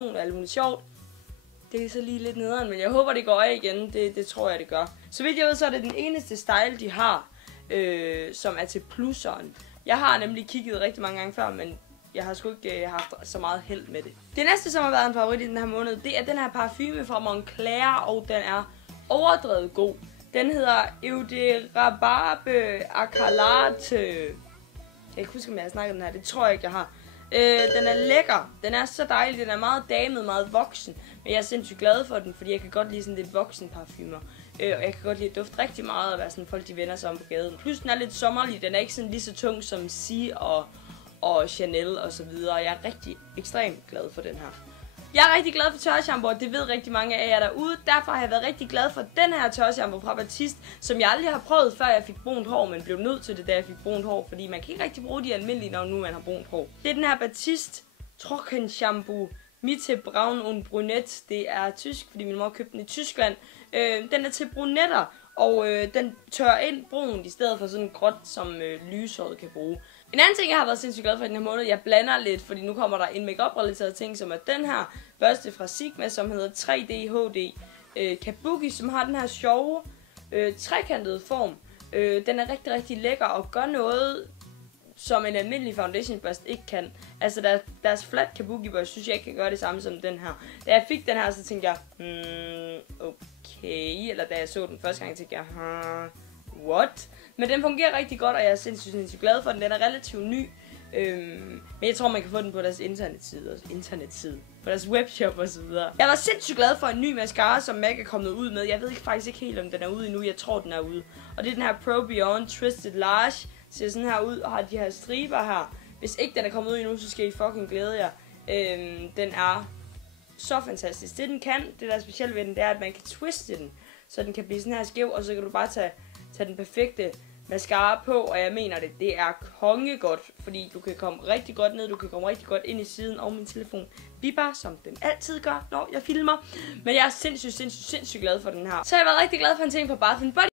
og alt muligt sjovt. Det er så lige lidt nederen, men jeg håber, det går af igen. Det tror jeg, det gør. Så vidt jeg ved, så er det den eneste style, de har, som er til plusseren. Jeg har nemlig kigget rigtig mange gange før, men jeg har sgu ikke haft så meget held med det. Det næste, som har været en favorit i den her måned, det er den her parfume fra Moncler, og den er overdrevet god. Den hedder Eau de Rabarbe Accolade. Jeg kan ikke huske, om jeg har snakket den her. Det tror jeg ikke, jeg har. Den er lækker. Den er så dejlig. Den er meget damet, meget voksen. Men jeg er sindssygt glad for den, fordi jeg kan godt lide sådan lidt voksen parfumer. Og jeg kan godt lide at dufte rigtig meget og være sådan folk, de vender sig om på gaden. Plus den er lidt sommerlig. Den er ikke sådan lige så tung som Si og Chanel og så videre. Jeg er rigtig ekstremt glad for den her. Jeg er rigtig glad for tørshampoo, og det ved rigtig mange af jer derude. Derfor har jeg været rigtig glad for den her tørshampoo fra Batiste, som jeg aldrig har prøvet, før jeg fik brunt hår, men blev nødt til det, da jeg fik brunt hår, fordi man kan ikke rigtig bruge de almindelige, når nu man har brunt hår. Det er den her Batiste Trockenshampoo Mitte Braun und Brunette. Det er tysk, fordi min mor købte den i Tyskland. Den er til brunetter, og den tørrer ind brunt i stedet for sådan gråt, som lyshåret kan bruge. En anden ting, jeg har været sindssygt glad for i den her måned, jeg blander lidt, fordi nu kommer der en make-up-relateret ting, som er den her børste fra Sigma, som hedder 3D HD Kabuki, som har den her sjove trekantede form. Den er rigtig, rigtig lækker og gør noget, som en almindelig foundation børste ikke kan. Altså deres flat kabuki børste, synes jeg ikke kan gøre det samme som den her. Da jeg fik den her, så tænkte jeg, okay. Eller da jeg så den første gang, tænkte jeg, what? Men den fungerer rigtig godt, og jeg er sindssygt glad for den. Den er relativt ny. Men jeg tror, man kan få den på deres internetside. På deres webshop og så videre. Jeg var sindssygt glad for en ny mascara, som MAC er kommet ud med. Jeg ved faktisk ikke helt, om den er ude endnu. Jeg tror, den er ude. Og det er den her Pro Beyond Twisted Large. Ser sådan her ud og har de her striber her. Hvis ikke den er kommet ud endnu, så skal I fucking glæde jer. Den er så fantastisk. Det den kan, det der er specielt ved den, det er, at man kan twiste den. Så den kan blive sådan her skæv, og så kan du bare tage den perfekte mascara på, og jeg mener det er kongegodt, fordi du kan komme rigtig godt ned, du kan komme rigtig godt ind i siden, og min telefon bipper, som den altid gør, når jeg filmer. Men jeg er sindssygt glad for den her. Så jeg har været rigtig glad for en ting på Bath & Body